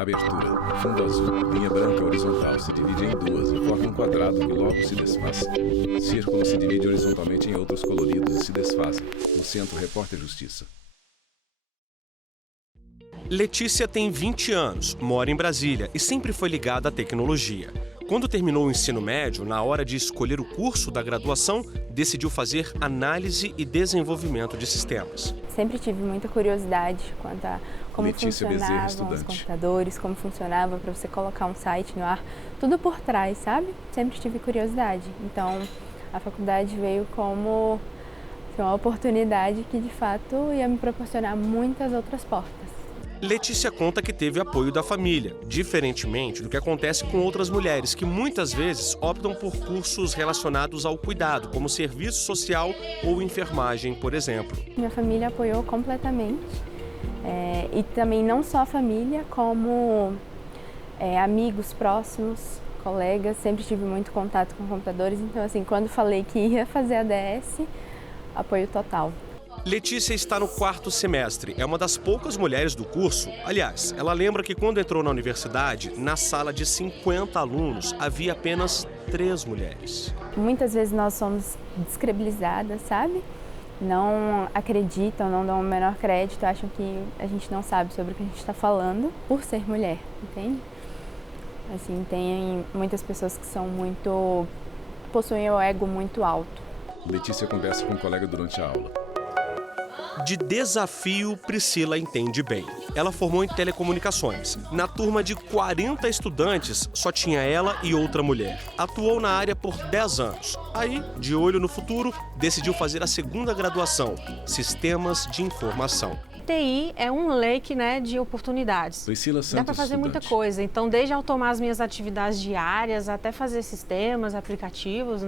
Abertura. Fundo azul. Linha branca horizontal se divide em duas e forma um quadrado que logo se desfaz. Círculo se divide horizontalmente em outros coloridos e se desfazem. No centro, repórter Justiça. Letícia tem 20 anos, mora em Brasília e sempre foi ligada à tecnologia. Quando terminou o ensino médio, na hora de escolher o curso da graduação, decidiu fazer análise e desenvolvimento de sistemas. Sempre tive muita curiosidade quanto a como Letícia Bezerra, funcionavam os estudante. computadores, como funcionava para você colocar um site no ar, tudo por trás, sabe? Sempre tive curiosidade. Então, a faculdade veio como uma oportunidade que, de fato, ia me proporcionar muitas outras portas. Letícia conta que teve apoio da família, diferentemente do que acontece com outras mulheres que muitas vezes optam por cursos relacionados ao cuidado, como serviço social ou enfermagem, por exemplo. Minha família apoiou completamente, e também não só a família, como amigos próximos, colegas, sempre tive muito contato com computadores, então assim, quando falei que ia fazer ADS, apoio total. Letícia está no 4º semestre, é uma das poucas mulheres do curso. Aliás, ela lembra que quando entrou na universidade, na sala de 50 alunos, havia apenas 3 mulheres. Muitas vezes nós somos descredibilizadas, sabe? Não acreditam, não dão o menor crédito, acham que a gente não sabe sobre o que a gente está falando por ser mulher, entende? Assim, tem muitas pessoas que são possuem o ego muito alto. Letícia conversa com um colega durante a aula. De desafio, Priscila entende bem. Ela formou em telecomunicações. Na turma de 40 estudantes, só tinha ela e outra mulher. Atuou na área por 10 anos. Aí, de olho no futuro, decidiu fazer a segunda graduação, Sistemas de Informação. TI é um leque, de oportunidades. Priscila Santos, dá para fazer muita coisa. Então, desde automar as minhas atividades diárias, até fazer sistemas, aplicativos,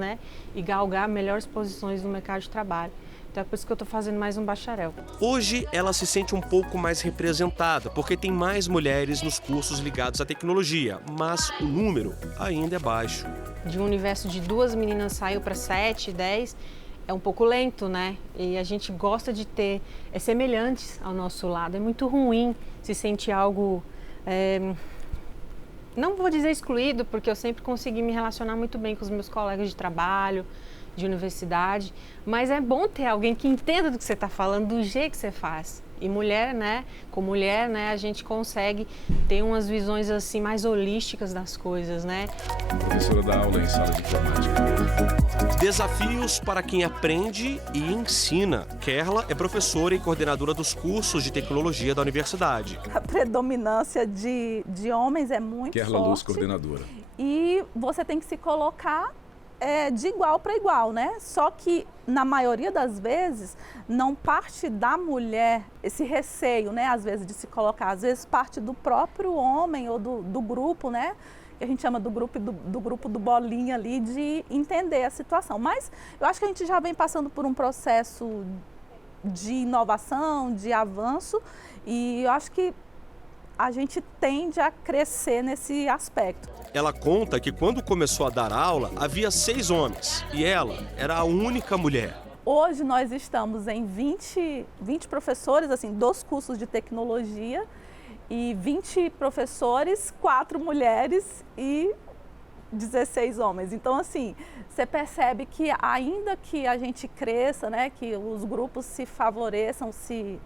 e galgar melhores posições no mercado de trabalho. Então é por isso que eu estou fazendo mais um bacharel. Hoje, ela se sente um pouco mais representada, porque tem mais mulheres nos cursos ligados à tecnologia, mas o número ainda é baixo. De um universo de 2 meninas saiu para 7, 10, é um pouco lento, E a gente gosta de ter semelhantes ao nosso lado. É muito ruim se sentir algo, não vou dizer excluído, porque eu sempre consegui me relacionar muito bem com os meus colegas de trabalho, de universidade, mas é bom ter alguém que entenda do que você está falando, do jeito que você faz. E mulher, com mulher, a gente consegue ter umas visões assim mais holísticas das coisas, Professora dá aula em sala de informática. Desafios para quem aprende e ensina. Kerla é professora e coordenadora dos cursos de tecnologia da universidade. A predominância de homens é muito Kerla forte. Luz, coordenadora. E você tem que se colocar de igual para igual, Só que, na maioria das vezes, não parte da mulher esse receio, às vezes, de se colocar. Às vezes, parte do próprio homem ou do grupo, que a gente chama do grupo do bolinha ali, de entender a situação. Mas eu acho que a gente já vem passando por um processo de inovação, de avanço, e eu acho que a gente tende a crescer nesse aspecto. Ela conta que quando começou a dar aula, havia 6 homens e ela era a única mulher. Hoje nós estamos em 20 professores, assim, dos cursos de tecnologia, e 20 professores, 4 mulheres e 16 homens. Então, assim, você percebe que ainda que a gente cresça, que os grupos se favoreçam, se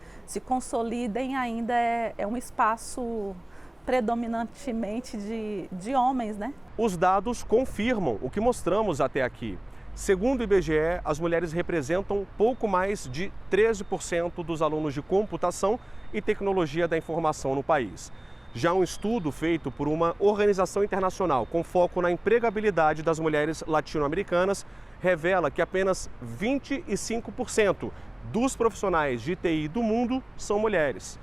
consolidem, ainda é um espaço predominantemente de homens, Os dados confirmam o que mostramos até aqui. Segundo o IBGE, as mulheres representam pouco mais de 13% dos alunos de computação e tecnologia da informação no país. Já um estudo feito por uma organização internacional com foco na empregabilidade das mulheres latino-americanas revela que apenas 25% dos profissionais de TI do mundo são mulheres.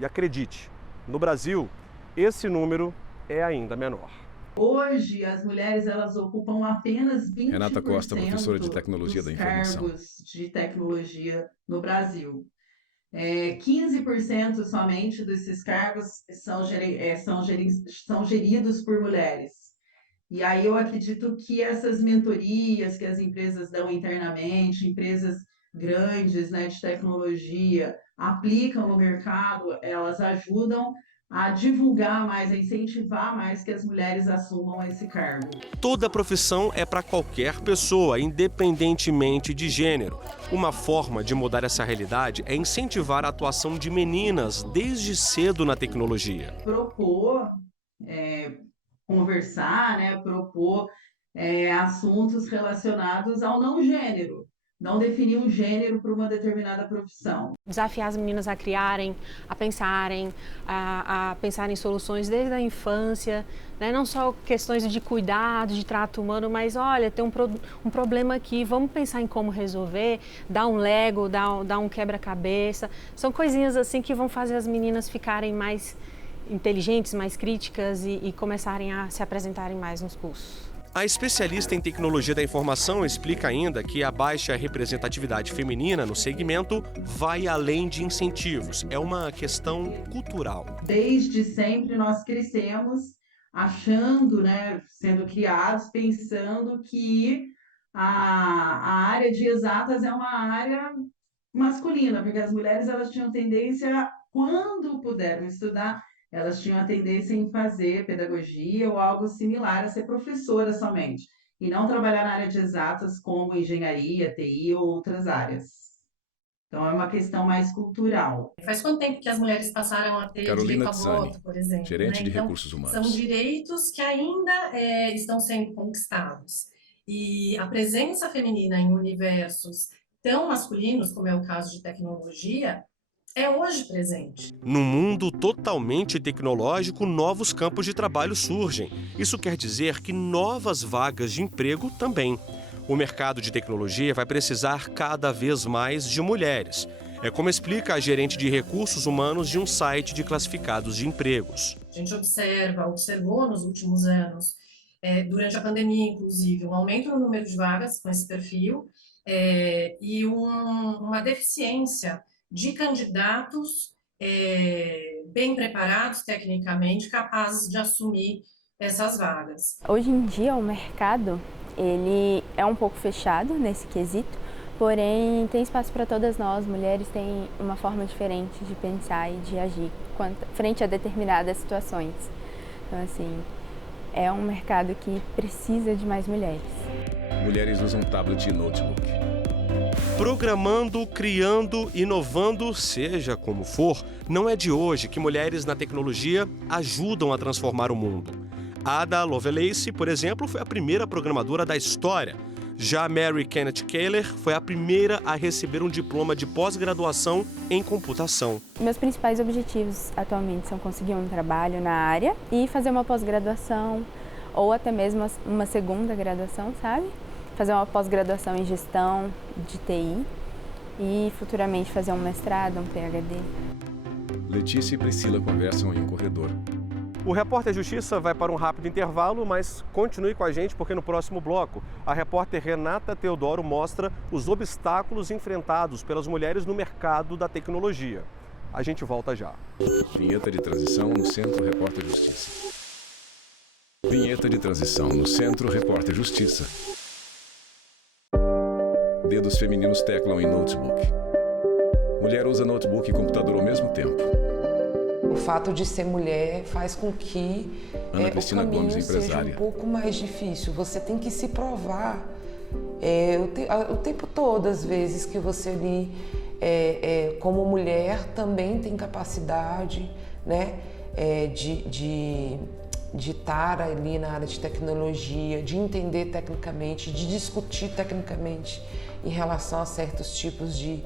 E acredite, no Brasil, esse número é ainda menor. Hoje, as mulheres elas ocupam apenas 20% Renata Costa, professora de Tecnologia dos da Informação. cargos de tecnologia no Brasil. 15% somente desses cargos são geridos por mulheres. E aí eu acredito que essas mentorias que as empresas dão internamente, empresas grandes, de tecnologia, aplicam no mercado, elas ajudam a divulgar mais, a incentivar mais que as mulheres assumam esse cargo. Toda profissão é para qualquer pessoa, independentemente de gênero. Uma forma de mudar essa realidade é incentivar a atuação de meninas desde cedo na tecnologia. Propor, conversar, né, propor assuntos relacionados ao não gênero. Não definir um gênero para uma determinada profissão. Desafiar as meninas a criarem, a pensarem em soluções desde a infância, né? Não só questões de cuidado, de trato humano, mas olha, tem um problema aqui, vamos pensar em como resolver, dar um Lego, dar um quebra-cabeça. São coisinhas assim que vão fazer as meninas ficarem mais inteligentes, mais críticas e começarem a se apresentarem mais nos cursos. A especialista em tecnologia da informação explica ainda que a baixa representatividade feminina no segmento vai além de incentivos, é uma questão cultural. Desde sempre nós crescemos achando, né, sendo criados, pensando que a área de exatas é uma área masculina, porque as mulheres elas tinham tendência, quando puderam estudar, elas tinham a tendência em fazer pedagogia ou algo similar, a ser professora somente, e não trabalhar na área de exatas como engenharia, TI ou outras áreas. Então, é uma questão mais cultural. Faz quanto tempo que as mulheres passaram a ter Carolina direito ao voto, por exemplo? Gerente de Então, recursos humanos. são direitos que ainda estão sendo conquistados. E a presença feminina em universos tão masculinos, como é o caso de tecnologia, é hoje presente. Num mundo totalmente tecnológico, novos campos de trabalho surgem. Isso quer dizer que novas vagas de emprego também. O mercado de tecnologia vai precisar cada vez mais de mulheres. É como explica a gerente de recursos humanos de um site de classificados de empregos. A gente observou nos últimos anos, durante a pandemia, inclusive, um aumento no número de vagas com esse perfil e uma deficiência de candidatos bem preparados tecnicamente, capazes de assumir essas vagas. Hoje em dia o mercado ele é um pouco fechado nesse quesito, porém tem espaço para todas nós, mulheres têm uma forma diferente de pensar e de agir frente a determinadas situações. Então assim, é um mercado que precisa de mais mulheres. Mulheres usam tablet e notebook. Programando, criando, inovando, seja como for, não é de hoje que mulheres na tecnologia ajudam a transformar o mundo. Ada Lovelace, por exemplo, foi a primeira programadora da história. Já Mary Kenneth Keller foi a primeira a receber um diploma de pós-graduação em computação. Meus principais objetivos atualmente são conseguir um trabalho na área e fazer uma pós-graduação ou até mesmo uma segunda graduação, sabe? Fazer uma pós-graduação em gestão de TI e futuramente fazer um mestrado, um PhD. Letícia e Priscila conversam em um corredor. O Repórter Justiça vai para um rápido intervalo, mas continue com a gente porque no próximo bloco a repórter Renata Teodoro mostra os obstáculos enfrentados pelas mulheres no mercado da tecnologia. A gente volta já. Vinheta de transição no Centro Repórter Justiça. Vinheta de transição no Centro Repórter Justiça. Dedos femininos teclam em notebook. Mulher usa notebook e computador ao mesmo tempo. O fato de ser mulher faz com que Ana o Cristina caminho Gomes, seja empresária. um pouco mais difícil. Você tem que se provar o tempo todo, às vezes, que você ali, como mulher, também tem capacidade, né, de estar ali na área de tecnologia, de entender tecnicamente, de discutir tecnicamente em relação a certos tipos de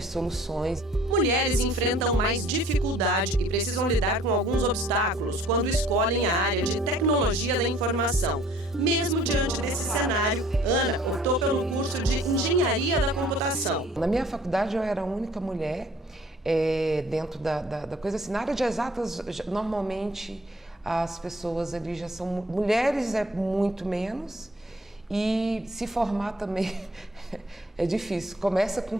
soluções. Mulheres enfrentam mais dificuldade e precisam lidar com alguns obstáculos quando escolhem a área de tecnologia da informação. Mesmo diante desse cenário, Ana optou pelo curso de engenharia da computação. Na minha faculdade eu era a única mulher dentro da coisa assim. Na área de exatas, normalmente as pessoas ali já são mulheres, é muito menos. E se formar também é difícil. Começou com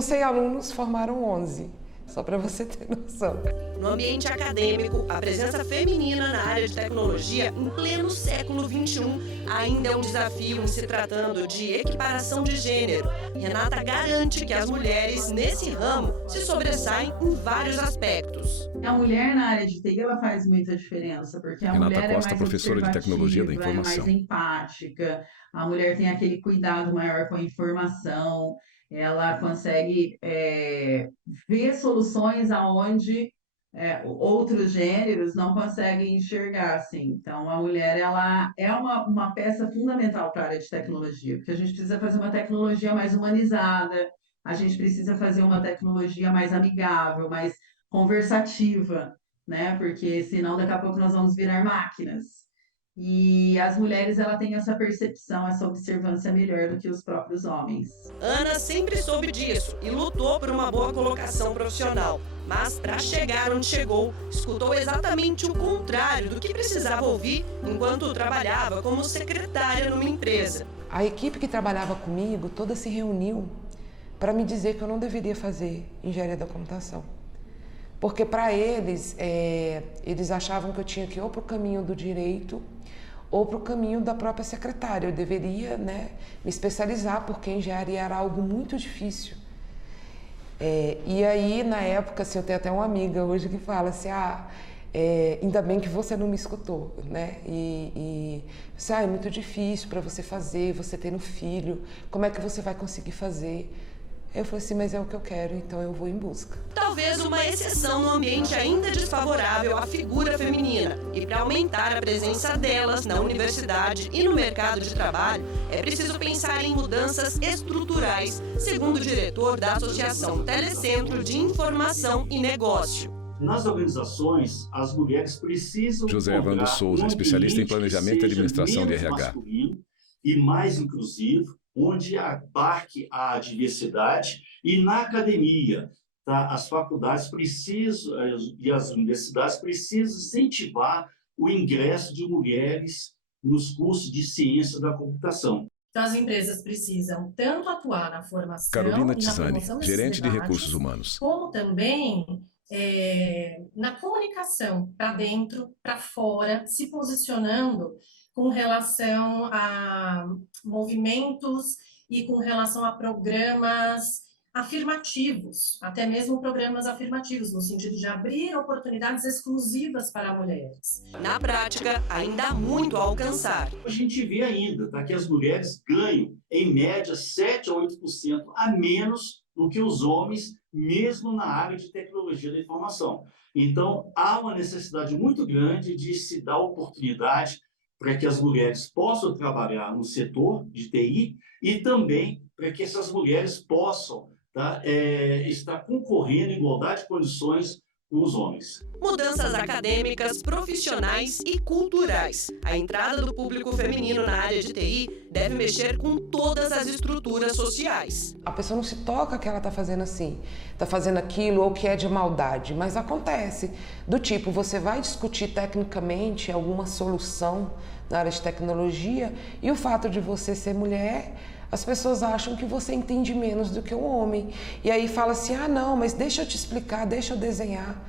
100 alunos, formaram 11. Só para você ter noção. No ambiente acadêmico, a presença feminina na área de tecnologia em pleno século XXI ainda é um desafio em se tratando de equiparação de gênero. Renata garante que as mulheres nesse ramo se sobressaem em vários aspectos. A mulher na área de TI, ela faz muita diferença, porque a Renata mulher Costa, é mais professora de tecnologia da observativa, informação. é mais empática, a mulher tem aquele cuidado maior com a informação, ela consegue ver soluções aonde outros gêneros não conseguem enxergar, assim. Então, a mulher, ela é uma peça fundamental para a área de tecnologia, porque a gente precisa fazer uma tecnologia mais humanizada, a gente precisa fazer uma tecnologia mais amigável, mais conversativa, né? Porque senão daqui a pouco nós vamos virar máquinas. E as mulheres, ela tem essa percepção, essa observância melhor do que os próprios homens. Ana sempre soube disso e lutou por uma boa colocação profissional. Mas, para chegar onde chegou, escutou exatamente o contrário do que precisava ouvir enquanto trabalhava como secretária numa empresa. A equipe que trabalhava comigo toda se reuniu para me dizer que eu não deveria fazer engenharia da computação. Porque para eles, eles achavam que eu tinha que ir ou para o caminho do direito ou para o caminho da própria secretária. Eu deveria, né, me especializar, porque engenharia era algo muito difícil. E aí, na época, assim, eu tenho até uma amiga hoje que fala assim, ainda bem que você não me escutou, né? É muito difícil para você fazer, você tendo filho, como é que você vai conseguir fazer? Eu falei assim, mas é o que eu quero, então eu vou em busca. Talvez uma exceção no ambiente ainda desfavorável à figura feminina. E para aumentar a presença delas na universidade e no mercado de trabalho, é preciso pensar em mudanças estruturais, segundo o diretor da Associação Telecentro de Informação e Negócio. Nas organizações, as mulheres precisam José Evandro Souza, especialista em planejamento e administração de RH. Masculino e mais inclusivo, onde abarque a diversidade, e na academia, tá? As faculdades precisam e as universidades precisam incentivar o ingresso de mulheres nos cursos de ciência da computação. Então, as empresas precisam tanto atuar na formação Carolina e na Tisani, promoção gerente de recursos humanos, como também na comunicação, para dentro, para fora, se posicionando com relação a movimentos e com relação a programas afirmativos, até mesmo programas afirmativos, no sentido de abrir oportunidades exclusivas para mulheres. Na prática, ainda há muito a alcançar. A gente vê ainda, tá, que as mulheres ganham, em média, 7 a 8% a menos do que os homens, mesmo na área de tecnologia da informação. Então, há uma necessidade muito grande de se dar oportunidade para que as mulheres possam trabalhar no setor de TI e também para que essas mulheres possam estar concorrendo em igualdade de condições com os homens. Mudanças acadêmicas, profissionais e culturais. A entrada do público feminino na área de TI deve mexer com todas as estruturas sociais. A pessoa não se toca que ela está fazendo assim, está fazendo aquilo ou que é de maldade, mas acontece. Do tipo, você vai discutir tecnicamente alguma solução na área de tecnologia e o fato de você ser mulher, as pessoas acham que você entende menos do que um homem. E aí fala assim, não, mas deixa eu te explicar, deixa eu desenhar.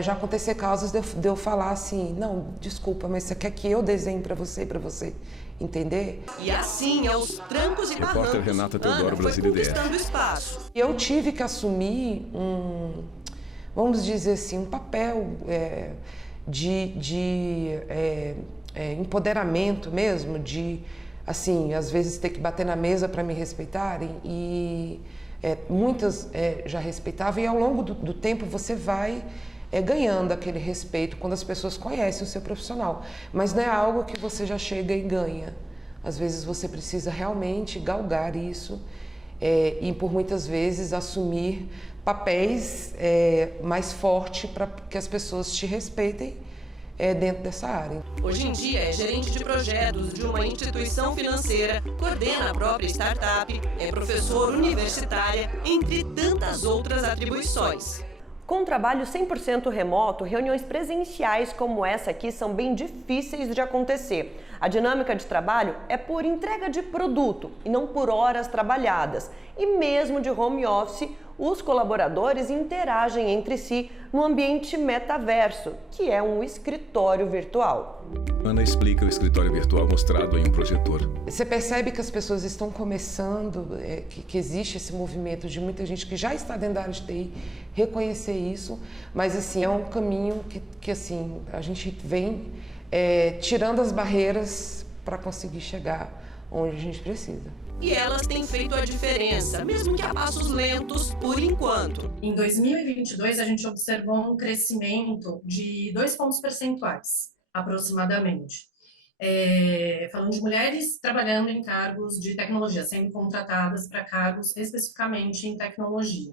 Já aconteceu casos de eu falar assim, não, desculpa, mas você quer que eu desenhe para você entender? E assim, aos trancos e barrancos, repórter Renata Teodoro, Ana foi Brasília conquistando espaço. Eu tive que assumir vamos dizer assim, um papel de empoderamento mesmo, de, assim, às vezes ter que bater na mesa para me respeitarem, e muitas já respeitavam, e ao longo do tempo você vai ganhando aquele respeito quando as pessoas conhecem o seu profissional, mas não é algo que você já chega e ganha. Às vezes você precisa realmente galgar isso e por muitas vezes assumir papéis mais fortes para que as pessoas te respeitem dentro dessa área. Hoje em dia é gerente de projetos de uma instituição financeira, coordena a própria startup, é professora universitária, entre tantas outras atribuições. Com trabalho 100% remoto, reuniões presenciais como essa aqui são bem difíceis de acontecer. A dinâmica de trabalho é por entrega de produto e não por horas trabalhadas. E mesmo de home office, os colaboradores interagem entre si no ambiente metaverso, que é um escritório virtual. Ana explica o escritório virtual mostrado em um projetor. Você percebe que as pessoas estão começando, que existe esse movimento de muita gente que já está dentro da área de TI reconhecer isso, mas assim, é um caminho que assim, a gente vem tirando as barreiras para conseguir chegar onde a gente precisa. E elas têm feito a diferença, mesmo que a passos lentos, por enquanto. Em 2022, a gente observou um crescimento de 2 pontos percentuais, aproximadamente. Falando de mulheres trabalhando em cargos de tecnologia, sendo contratadas para cargos especificamente em tecnologia.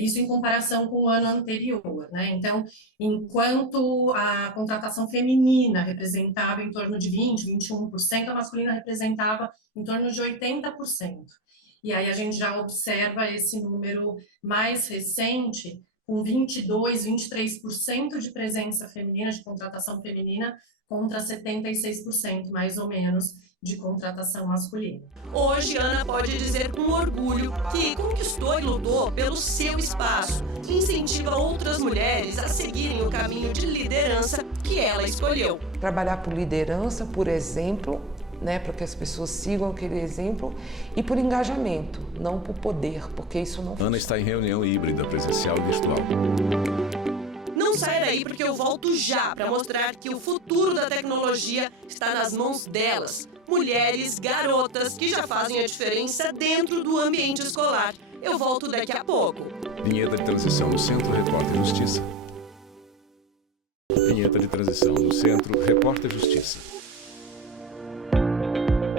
Isso em comparação com o ano anterior, né? Então, enquanto a contratação feminina representava em torno de 20%, 21%, a masculina representava em torno de 80%. E aí a gente já observa esse número mais recente, com 22%, 23% de presença feminina, de contratação feminina, contra 76%, mais ou menos, de contratação masculina. Hoje, Ana pode dizer com orgulho que conquistou e lutou pelo seu espaço e incentiva outras mulheres a seguirem o caminho de liderança que ela escolheu. Trabalhar por liderança, por exemplo, né, para que as pessoas sigam aquele exemplo, e por engajamento, não por poder, porque isso não funciona. Ana está em reunião híbrida, presencial e virtual. Não saia daí porque eu volto já para mostrar que o futuro da tecnologia está nas mãos delas. Mulheres, garotas que já fazem a diferença dentro do ambiente escolar. Eu volto daqui a pouco. Vinheta de transição no Centro Repórter Justiça. Vinheta de transição no Centro Repórter Justiça.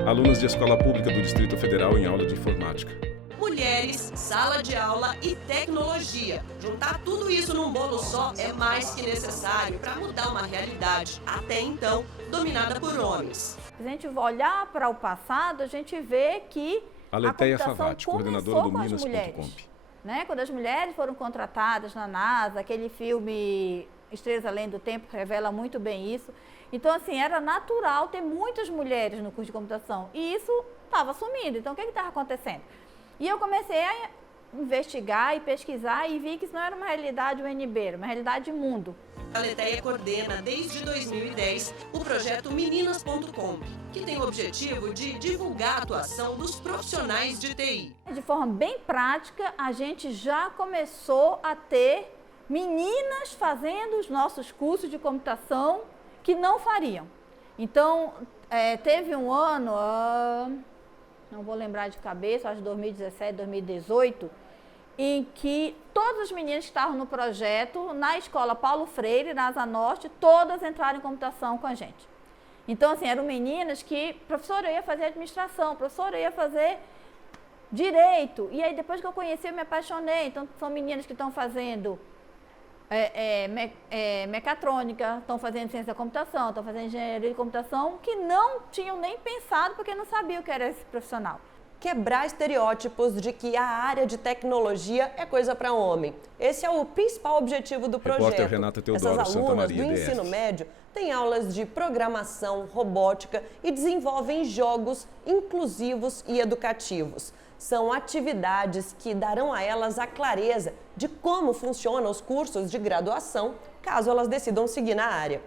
Alunos de escola pública do Distrito Federal em aula de informática. Mulheres, sala de aula e tecnologia. Juntar tudo isso num bolo só é mais que necessário para mudar uma realidade, até então, dominada por homens. Se a gente olhar para o passado, a gente vê que a Leteia Favati, coordenadora do Minas.com. Né? Quando as mulheres foram contratadas na NASA, aquele filme Estrelas Além do Tempo revela muito bem isso. Então, assim, era natural ter muitas mulheres no curso de computação e isso estava sumindo. Então, o que estava acontecendo? E eu comecei a investigar e pesquisar e vi que isso não era uma realidade UNB, era uma realidade mundo. A Leteia coordena desde 2010 o projeto Meninas.com, que tem o objetivo de divulgar a atuação dos profissionais de TI. De forma bem prática, a gente já começou a ter meninas fazendo os nossos cursos de computação que não fariam. Então, teve um ano, não vou lembrar de cabeça, acho que 2017, 2018, em que todas as meninas que estavam no projeto, na escola Paulo Freire, na Asa Norte, todas entraram em computação com a gente. Então, assim, eram meninas que, professora, eu ia fazer administração, professora, eu ia fazer direito. E aí, depois que eu conheci, eu me apaixonei. Então, são meninas que estão fazendo mecatrônica, estão fazendo ciência da computação, estão fazendo engenharia de computação, que não tinham nem pensado porque não sabiam o que era esse profissional. Quebrar estereótipos de que a área de tecnologia é coisa para homem. Esse é o principal objetivo do projeto. Repórter Renata Teodoro, Essas Santa alunas Maria, do ensino médio têm aulas de programação, robótica e desenvolvem jogos inclusivos e educativos. São atividades que darão a elas a clareza de como funcionam os cursos de graduação, caso elas decidam seguir na área.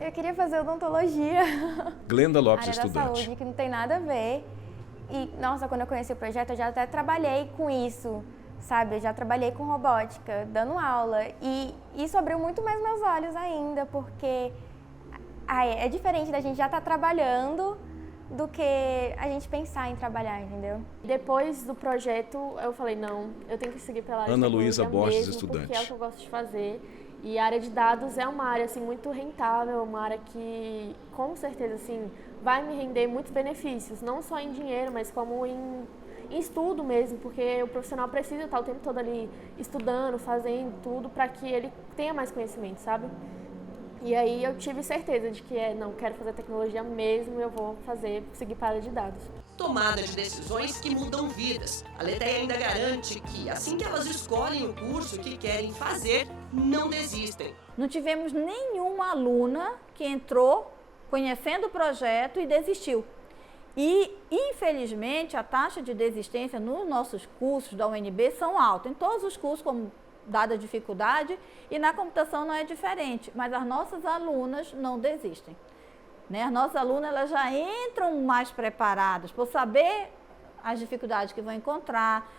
Eu queria fazer odontologia. Glenda Lopes, área estudante. Da saúde, que não tem nada a ver. E, nossa, quando eu conheci o projeto, eu já até trabalhei com isso, sabe? Eu já trabalhei com robótica, dando aula. E isso abriu muito mais meus olhos ainda, porque é diferente da gente já estar trabalhando do que a gente pensar em trabalhar, entendeu? Depois do projeto, eu falei, não, eu tenho que seguir pela área Ana Luísa Borges, mesmo, estudante. porque é o que eu gosto de fazer. E a área de dados é uma área assim, muito rentável, uma área que, com certeza, assim, vai me render muitos benefícios, não só em dinheiro, mas como em estudo mesmo, porque o profissional precisa estar o tempo todo ali estudando, fazendo tudo para que ele tenha mais conhecimento, sabe? E aí eu tive certeza de que não quero fazer tecnologia mesmo, eu vou seguir para a área de dados. Tomada de decisões que mudam vidas. A Leteia ainda garante que, assim que elas escolhem o curso que querem fazer, não desistem. Não tivemos nenhuma aluna que entrou conhecendo o projeto e desistiu. E, infelizmente, a taxa de desistência nos nossos cursos da UNB são altas. Em todos os cursos, como dada a dificuldade, e na computação não é diferente, mas as nossas alunas não desistem. Né? As nossas alunas elas já entram mais preparadas por saber as dificuldades que vão encontrar,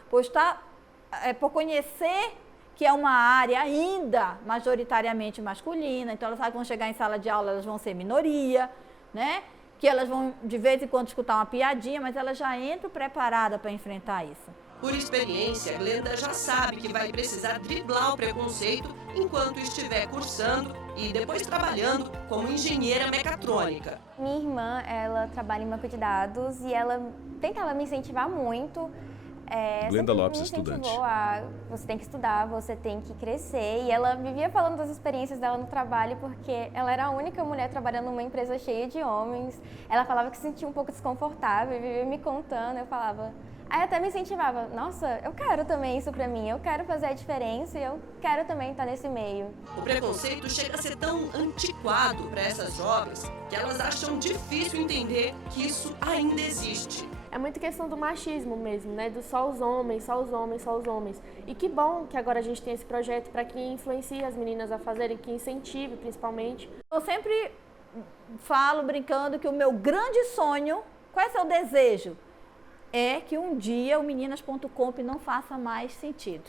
por conhecer que é uma área ainda majoritariamente masculina, então elas sabem que vão chegar em sala de aula, elas vão ser minoria, né? Que elas vão de vez em quando escutar uma piadinha, mas elas já entram preparadas para enfrentar isso. Por experiência, Glenda já sabe que vai precisar driblar o preconceito enquanto estiver cursando e depois trabalhando como engenheira mecatrônica. Minha irmã, ela trabalha em banco de dados e ela tentava me incentivar muito. Glenda Lopes, estudante. Você tem que estudar, você tem que crescer. E ela vivia falando das experiências dela no trabalho, porque ela era a única mulher trabalhando numa empresa cheia de homens. Ela falava que se sentia um pouco desconfortável e vivia me contando. Eu falava... Aí até me incentivava, nossa, eu quero também isso pra mim, eu quero fazer a diferença e eu quero também estar nesse meio. O preconceito chega a ser tão antiquado para essas jovens que elas acham difícil entender que isso ainda existe. É muito questão do machismo mesmo, né? Do só os homens, só os homens, só os homens. E que bom que agora a gente tem esse projeto para que influencie as meninas a fazerem, que incentive principalmente. Eu sempre falo brincando que o meu grande sonho, qual é o seu desejo? É que um dia o Meninas.comp não faça mais sentido.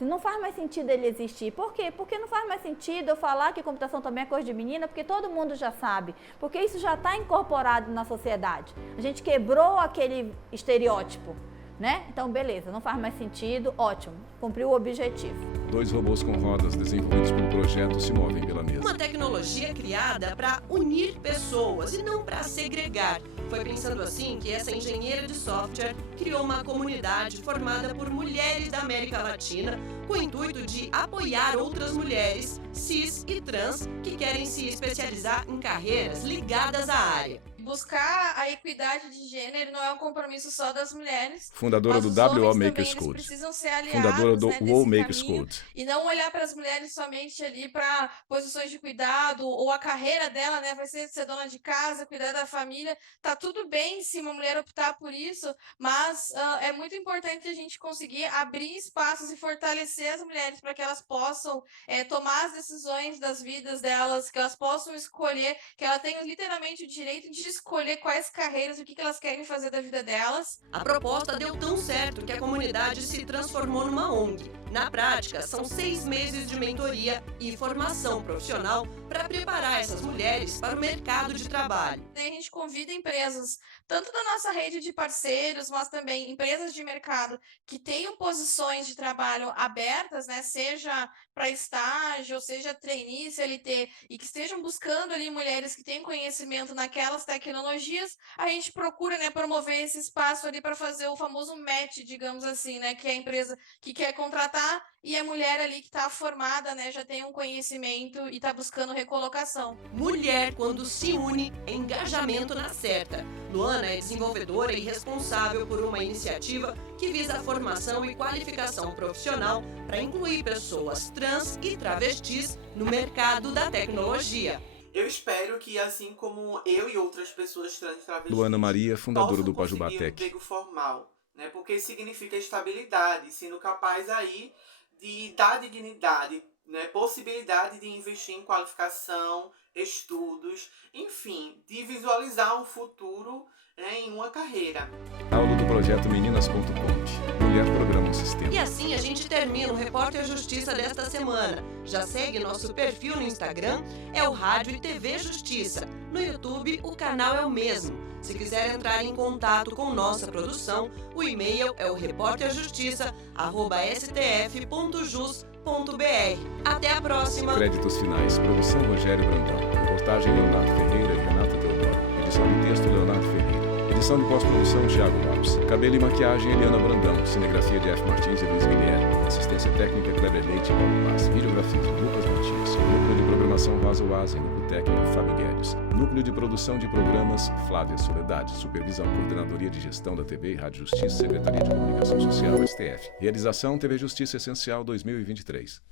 Não faz mais sentido ele existir. Por quê? Porque não faz mais sentido eu falar que computação também é coisa de menina, porque todo mundo já sabe. Porque isso já está incorporado na sociedade. A gente quebrou aquele estereótipo, né? Então, beleza, não faz mais sentido, ótimo, cumpriu o objetivo. 2 robôs com rodas desenvolvidos pelo projeto se movem pela mesa. Uma tecnologia criada para unir pessoas e não para segregar. Foi pensando assim que essa engenheira de software criou uma comunidade formada por mulheres da América Latina com o intuito de apoiar outras mulheres cis e trans que querem se especializar em carreiras ligadas à área. Buscar a equidade de gênero não é um compromisso só das mulheres. Fundadora do WO Makers Code. Precisam ser aliados, Fundadora do WO Makers caminho, Code. E não olhar para as mulheres somente ali para posições de cuidado ou a carreira dela, né? Vai ser dona de casa, cuidar da família. Tá tudo bem se uma mulher optar por isso, mas é muito importante a gente conseguir abrir espaços e fortalecer as mulheres para que elas possam tomar as decisões das vidas delas, que elas possam escolher, que elas tenham literalmente o direito de escolher quais carreiras, o que elas querem fazer da vida delas. A proposta deu tão certo que a comunidade se transformou numa ONG. Na prática, são 6 meses de mentoria e formação profissional para preparar essas mulheres para o mercado de trabalho. A gente convida empresas, tanto da nossa rede de parceiros, mas também empresas de mercado que tenham posições de trabalho abertas, né, seja para estágio, ou seja trainee, CLT, e que estejam buscando ali mulheres que têm conhecimento naquelas tecnologias. A gente procura, né, promover esse espaço ali para fazer o famoso match, digamos assim, né, que é a empresa que quer contratar e a mulher ali que está formada, né, já tem um conhecimento e está buscando recolocação. Mulher, quando se une, é engajamento na certa. Luana é desenvolvedora e responsável por uma iniciativa que visa a formação e qualificação profissional para incluir pessoas trans e travestis no mercado da tecnologia. Eu espero que, assim como eu e outras pessoas trans e travestis, Luana Maria, fundadora do possam Pajubá conseguir um Tech. emprego formal, né? Porque significa estabilidade, sendo capaz aí de dar dignidade, né? Possibilidade de investir em qualificação, estudos, enfim, de visualizar um futuro, né, em uma carreira. Aula do projeto Meninas.comp. Mulher programa um sistema. E assim a gente termina o Repórter Justiça desta semana. Já segue nosso perfil no Instagram, é o Rádio e TV Justiça. No YouTube, o canal é o mesmo. Se quiser entrar em contato com nossa produção, o e-mail é o reporterjustiça@stf.jus.br. Até a próxima! Créditos finais. Produção Rogério Brandão. Reportagem Leonardo Ferreira e Renata Teodoro. Edição de texto Leonardo Ferreira. Edição de pós-produção Thiago Lopes. Cabelo e maquiagem Eliana Brandão. Cinegrafia de F. Martins e Luiz Guilherme. Assistência técnica Kleber Leite e Paulo Paz. Videografismo Lucas Martins. Núcleo de programação Rosa Oazen. Núcleo técnico Fábio Guedes. Núcleo de produção de programas Flávia Soledade. Supervisão Coordenadoria de Gestão da TV e Rádio Justiça. Secretaria de Comunicação Social STF. Realização TV Justiça Essencial 2023.